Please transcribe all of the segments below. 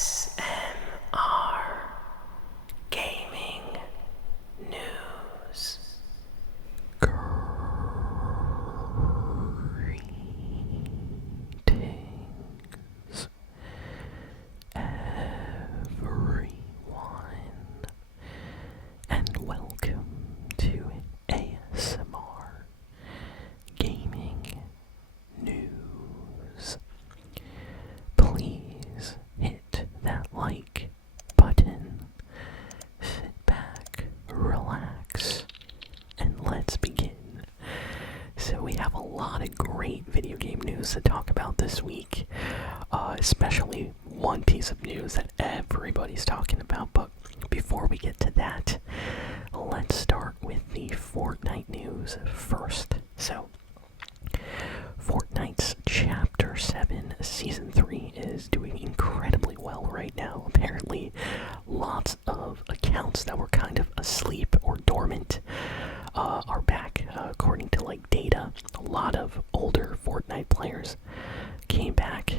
ASMR Gaming News. Greetings, everyone, and welcome to ASMR Gaming News. Please hit that like button, sit back, relax, and let's begin. So we have a lot of great video game news to talk about this week, especially one piece of news that everybody's talking about. But before we get to that, let's start with the Fortnite news first. So, Fortnite's Chapter 7 Season 3 is doing incredibly well right now. Apparently, lots of accounts that were kind of asleep or dormant are back, according to data. A lot of older Fortnite players came back,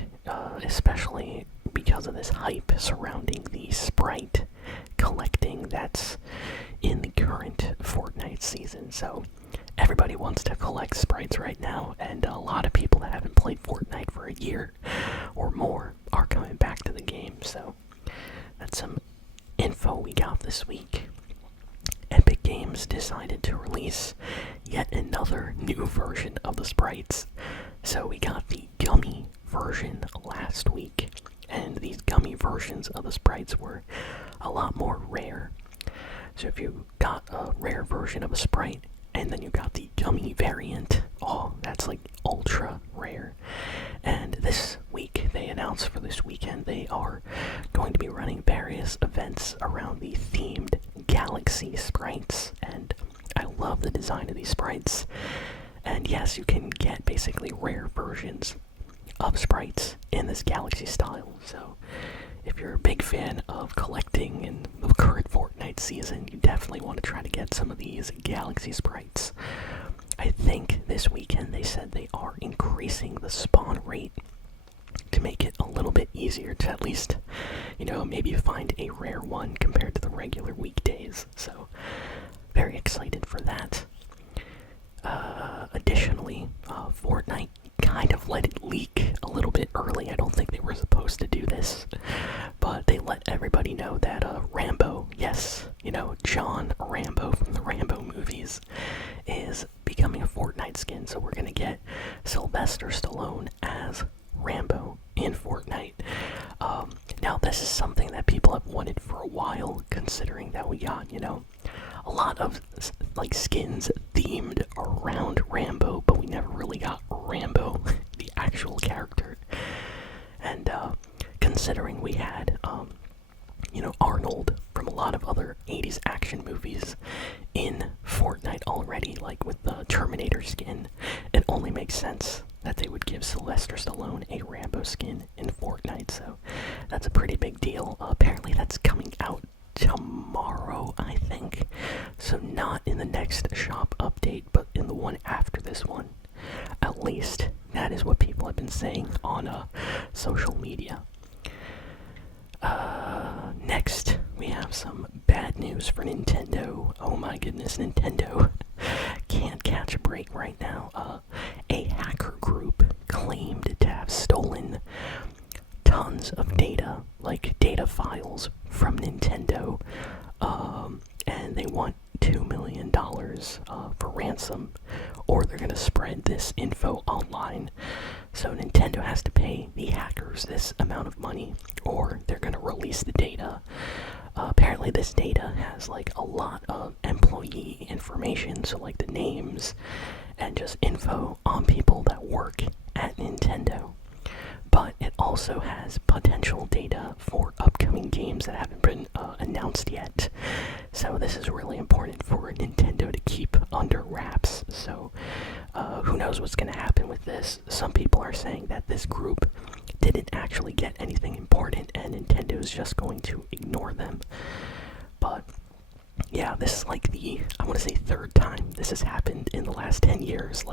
especially because of this hype surrounding the sprite collecting that's in the current Fortnite season. So everybody wants to collect sprites right now, and a lot of people that haven't played Fortnite for a year or more are coming back to the game. So that's some info we got this week. Epic Games decided to release yet another new version of the sprites. So we got the gummy version last week, and these gummy versions of the sprites were a lot more rare. So if you got a rare version of a sprite, and then you got the gummy variant, oh, that's ultra rare. And this week, they announced for this weekend, they are going to be running various events around the themed Galaxy sprites. And I love the design of these sprites. And yes, you can get basically rare versions of sprites in this Galaxy style. So if you're a big fan of collecting in the current Fortnite season, you definitely want to try to get some of these Galaxy sprites. I think this weekend they said they are increasing the spawn rate to make it a little bit easier to at least, maybe find a rare one compared to the regular weekdays. So, very excited for that. Additionally, Fortnite kind of let it leak a little bit early. I don't think they were supposed to do this, but they let everybody know that Rambo, yes, John Rambo from the Rambo movies, is becoming a Fortnite skin. So we're gonna get Sylvester Stallone as Rambo in Fortnite. Now this is something that people have wanted for a while, considering that we got, a lot of skins themed around Rambo, but we never really got Rambo, the actual character. And considering we had, Arnold from a lot of other 80s action movies in Fortnite already, with the Terminator skin, it only makes sense that they would give Sylvester Stallone a Rambo skin in Fortnite. So that's a pretty big deal. Apparently that's coming out tomorrow, I think. So not in the next shop update, but in the one after this one. At least that is what people have been saying on social media. Next, we have some bad news for Nintendo. Oh my goodness, Nintendo can't catch a break right now. A hacker group claimed to have stolen tons of data, data files from Nintendo, and they want $2 million for ransom, or they're gonna spread this info online. So Nintendo has to pay the hackers this amount of money, or they're gonna release the data. Apparently this data has a lot of employee information, so the names and just info on people that work at Nintendo. But it also has potential data for upcoming games that haven't been announced yet. So this is really important for Nintendo to keep under wraps. So who knows what's going to happen with this. Some people are saying that this group didn't actually get anything important and Nintendo is just going to ignore them. But yeah, this is I want to say third time this has happened in the last 10 years.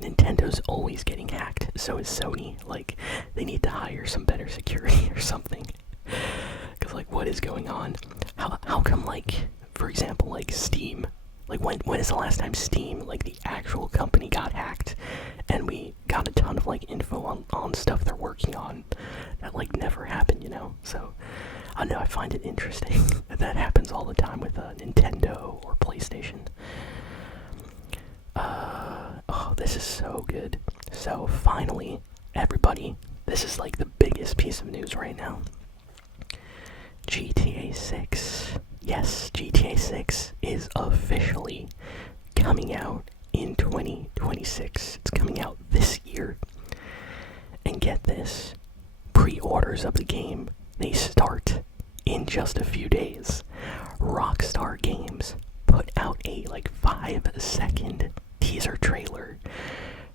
Nintendo's always getting hacked, so is Sony. They need to hire some better security or something. is going on? How come, like, for example, like Steam, like when is the last time Steam, like the actual company, got hacked and we got a ton of like info on stuff they're working on that like never happened, you know? So I know, I find it interesting that happens all the time with Nintendo or PlayStation. Oh, this is so good. So finally, everybody, this is like the biggest piece of news right now. GTA 6. Yes, GTA 6 is officially coming out in 2026. It's coming out this year. And get this, pre-orders of the game, they start in just a few days. Rockstar Games put out a like 5-second teaser trailer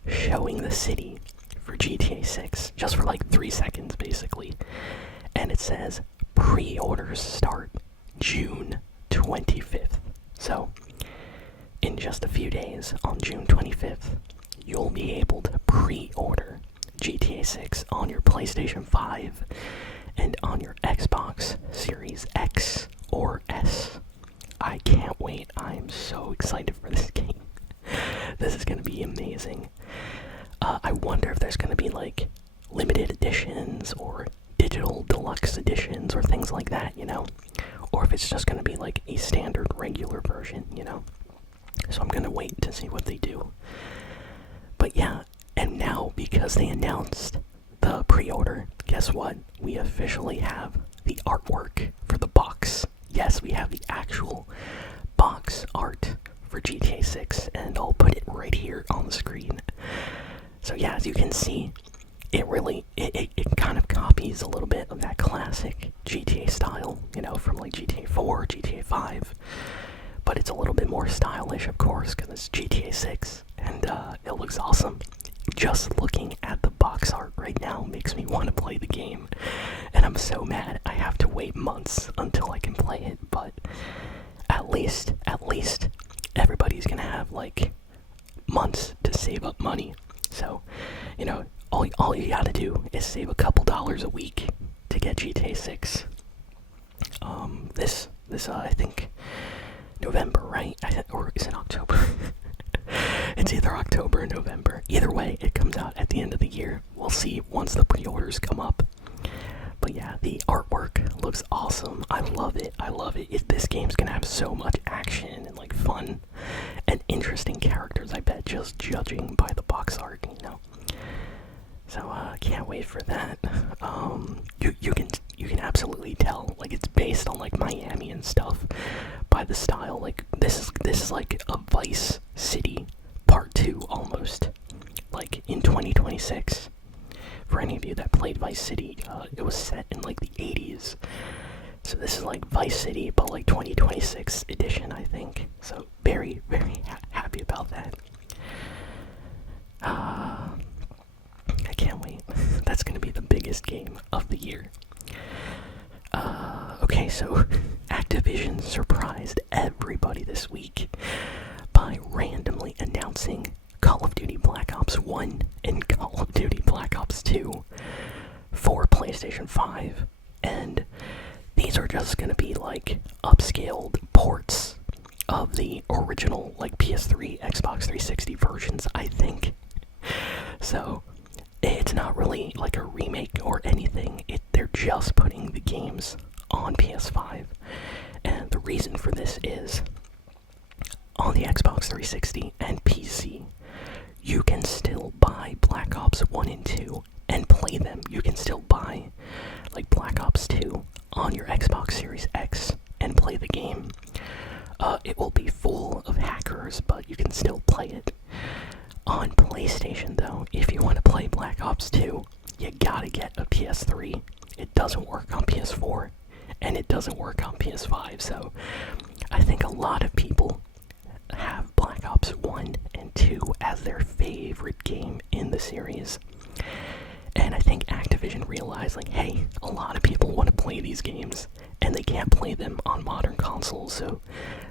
showing the city for GTA 6, just for like 3 seconds basically. And it says pre-orders start June 25th. So in just a few days, on June 25th, you'll be able to pre-order GTA 6 on your PlayStation 5 and on your Xbox Series X or S. I can't wait. I'm so excited for this game. This is going to be amazing. I wonder if there's going to be like limited editions or digital deluxe editions or things like that, you know? Or if it's just going to be like a standard regular version, you know? So I'm going to wait to see what they do. But yeah, and now because they announced the pre-order, guess what? We officially have the artwork for the box. Yes, we have the actual box art for GTA 6, and I'll put it right here on the screen. So yeah, as you can see, it really, it kind of copies a little bit of that classic GTA style, you know, from like GTA 4, GTA 5. But it's a little bit more stylish, of course, because it's GTA 6, and it looks awesome. Just looking at the box art right now makes me want to play the game, and I'm so mad I have to wait months until I can play it, but at least, everybody's gonna have, like, months to save up money. So, you know, all you gotta do is save a couple dollars a week to get GTA 6. This I think November, right? Or is it October? It's either October or November. Either way, it comes out at the end of the year. We'll see once the pre-orders come up. But yeah, the artwork looks awesome. I love it. This game's gonna have so much action and like fun and interesting characters, I bet, just judging by the box art, you know. So can't wait for that. You can absolutely tell, like, it's based on like Miami and stuff by the style. Like this is like a Vice City Part 2 almost, like in 2026. For any of you that played Vice City, it was set in like the 80s. So this is like Vice City, but like 2026 edition, I think. So very, very happy about that. I can't wait. That's gonna be the biggest game of the year. Okay, so Activision surprised everybody this week by randomly announcing Call of Duty Black Ops 1 and Call of Duty Black Ops 2 for PlayStation 5. And these are just gonna be like upscaled ports of the original like PS3, Xbox 360 versions, I think. So it's not really like a remake or anything. They're just putting the games on PS5. And the reason for this is on the Xbox 360 and PC, you can still buy Black Ops 1 and 2 and play them. You can still buy like Black Ops 2 on your Xbox Series X and play the game. It will be full of hackers, but you can still play it. On PlayStation though, if you want to play Black Ops 2, you gotta get a PS3. It doesn't work on PS4, and it doesn't work on PS5, so I think a lot of people have Black Ops 1 and 2 as their favorite game in the series. And I think Activision realized, like, hey, a lot of people want to play these games, and they can't play them on modern consoles, so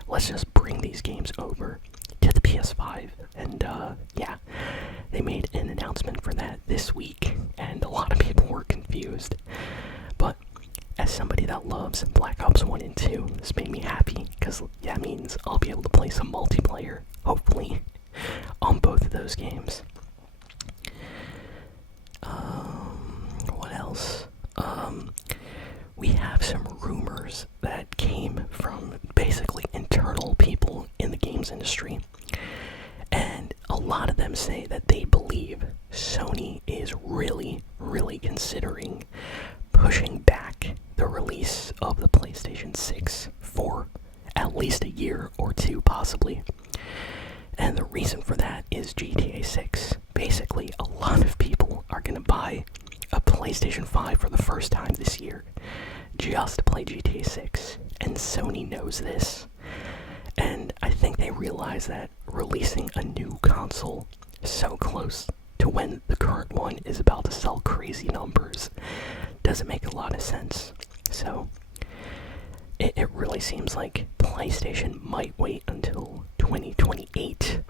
let's just bring these games over to the PS5. And yeah, they made an announcement for that this week, and a lot of people were confused. But as somebody that loves loves Black Ops 1 and 2. This made me happy because that means I'll be able to play some multiplayer, hopefully, on both of those games. What else? We have some rumors that came from basically internal people in the games industry. And a lot of them say that they believe Sony is really considering pushing back the release of the PlayStation 6 for at least a year or two, possibly. And the reason for that is GTA 6. Basically, a lot of people are going to buy a PlayStation 5 for the first time this year just to play GTA 6. And Sony knows this. And I think they realize that releasing a new console so close to when the current one is about to sell crazy numbers doesn't make a lot of sense. So it really seems like PlayStation might wait until 2028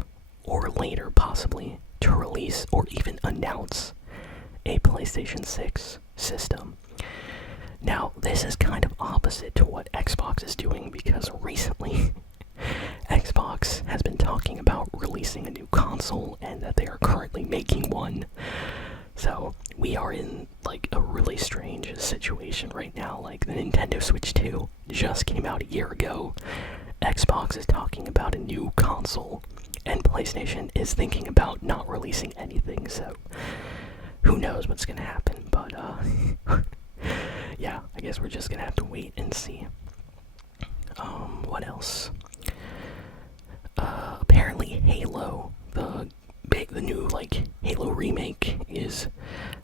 or later possibly to release or even announce a PlayStation 6 system. Now, this is kind of opposite to what Xbox is doing because recently Xbox has been talking about releasing a new console and that they are currently making one. So we are in like a really strange situation right now. Like the Nintendo Switch 2 just came out a year ago. Xbox is talking about a new console and PlayStation is thinking about not releasing anything. So who knows what's gonna happen, but yeah, I guess we're just gonna have to wait and see. What else? Apparently Halo, the new like Halo remake is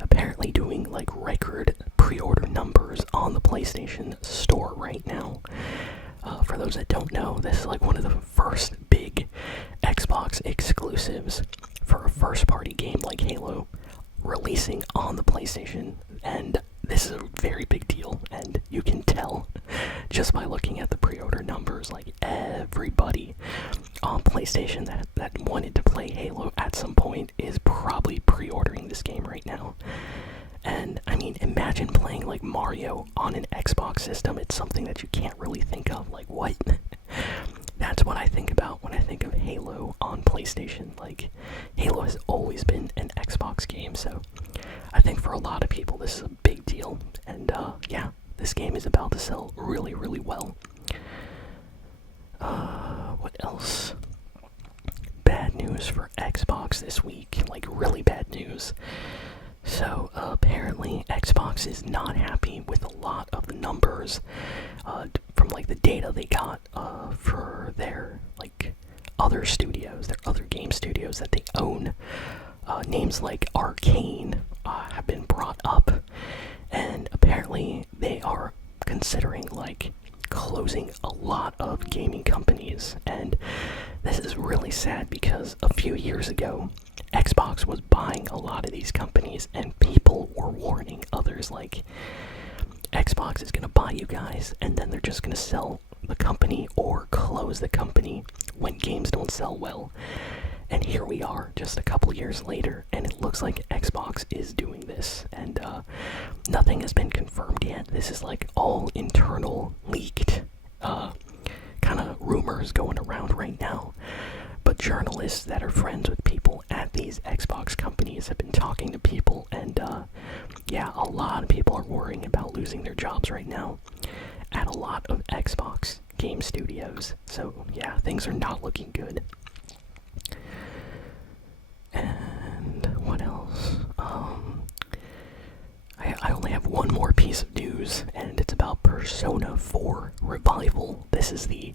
apparently doing like record pre-order numbers on the PlayStation Store right now. For those that don't know, this is like one of the first big Xbox exclusives for a first-party game like Halo releasing on the PlayStation, and this is a very big deal, and you can tell just by looking at the pre-order numbers. Like everybody on PlayStation that wanted to play Halo at some point is probably pre-ordering this game right now. And I mean, imagine playing like Mario on an Xbox system. It's something that you can't really think of. Like, what? That's what I think about when I think of Halo on PlayStation. Like, Halo has always been an Xbox game, so I think for a lot of people this is a big deal. And yeah, this game is about to sell really well. What else? Bad news for Xbox this week, like really bad news. So apparently Xbox is not happy with a lot of the numbers from like the data they got for their like other studios, their other game studios that they own. Names like Arcane have been brought up, and apparently they are considering like closing a lot of gaming companies. And this is really sad because a few years ago Xbox was buying a lot of these companies and people were warning others like, Xbox is gonna buy you guys and then they're just gonna sell the company or close the company when games don't sell well. And here we are just a couple years later, and it looks like Xbox is doing this, and nothing has been confirmed yet. This is like all internal, leaked kind of rumors going around right now. But journalists that are friends with people at these Xbox companies have been talking to people, and yeah, a lot of people are worrying about losing their jobs right now at a lot of Xbox game studios. So yeah, things are not looking good. And what else? I only have one more piece of news, and it's about Persona 4 Revival. This is the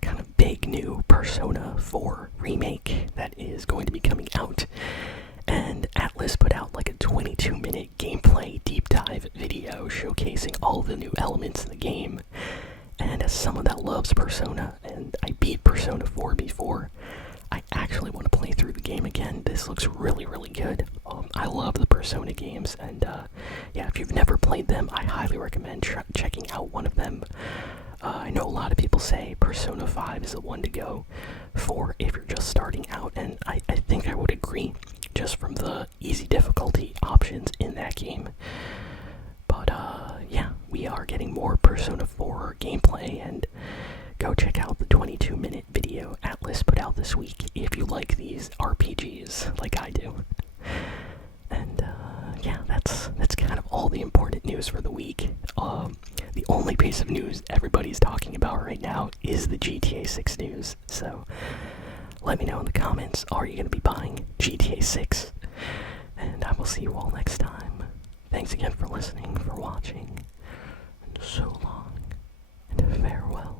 kind of big new Persona 4 remake that is going to be coming out. And Atlas put out like a 22-minute gameplay deep dive video showcasing all the new elements in the game. And as someone that loves Persona, and I beat Persona 4 before, I actually want to play through the game again. This looks really good. I love the Persona games, and yeah, if you've never played them, I highly recommend checking out one of them. I know a lot of people say Persona 5 is the one to go for if you're just starting out, and I think I would agree, just from the easy difficulty options in that game. But yeah, we are getting more Persona Persona 4 gameplay, and go check out the 22-minute video Atlas put out this week if you like these RPGs like I do. And yeah, that's kind of all the important news for the week. The only piece of news everybody's talking about right now is the GTA 6 news. So let me know in the comments, are you going to be buying GTA 6? And I will see you all next time. Thanks again for listening, for watching, and so long, and farewell.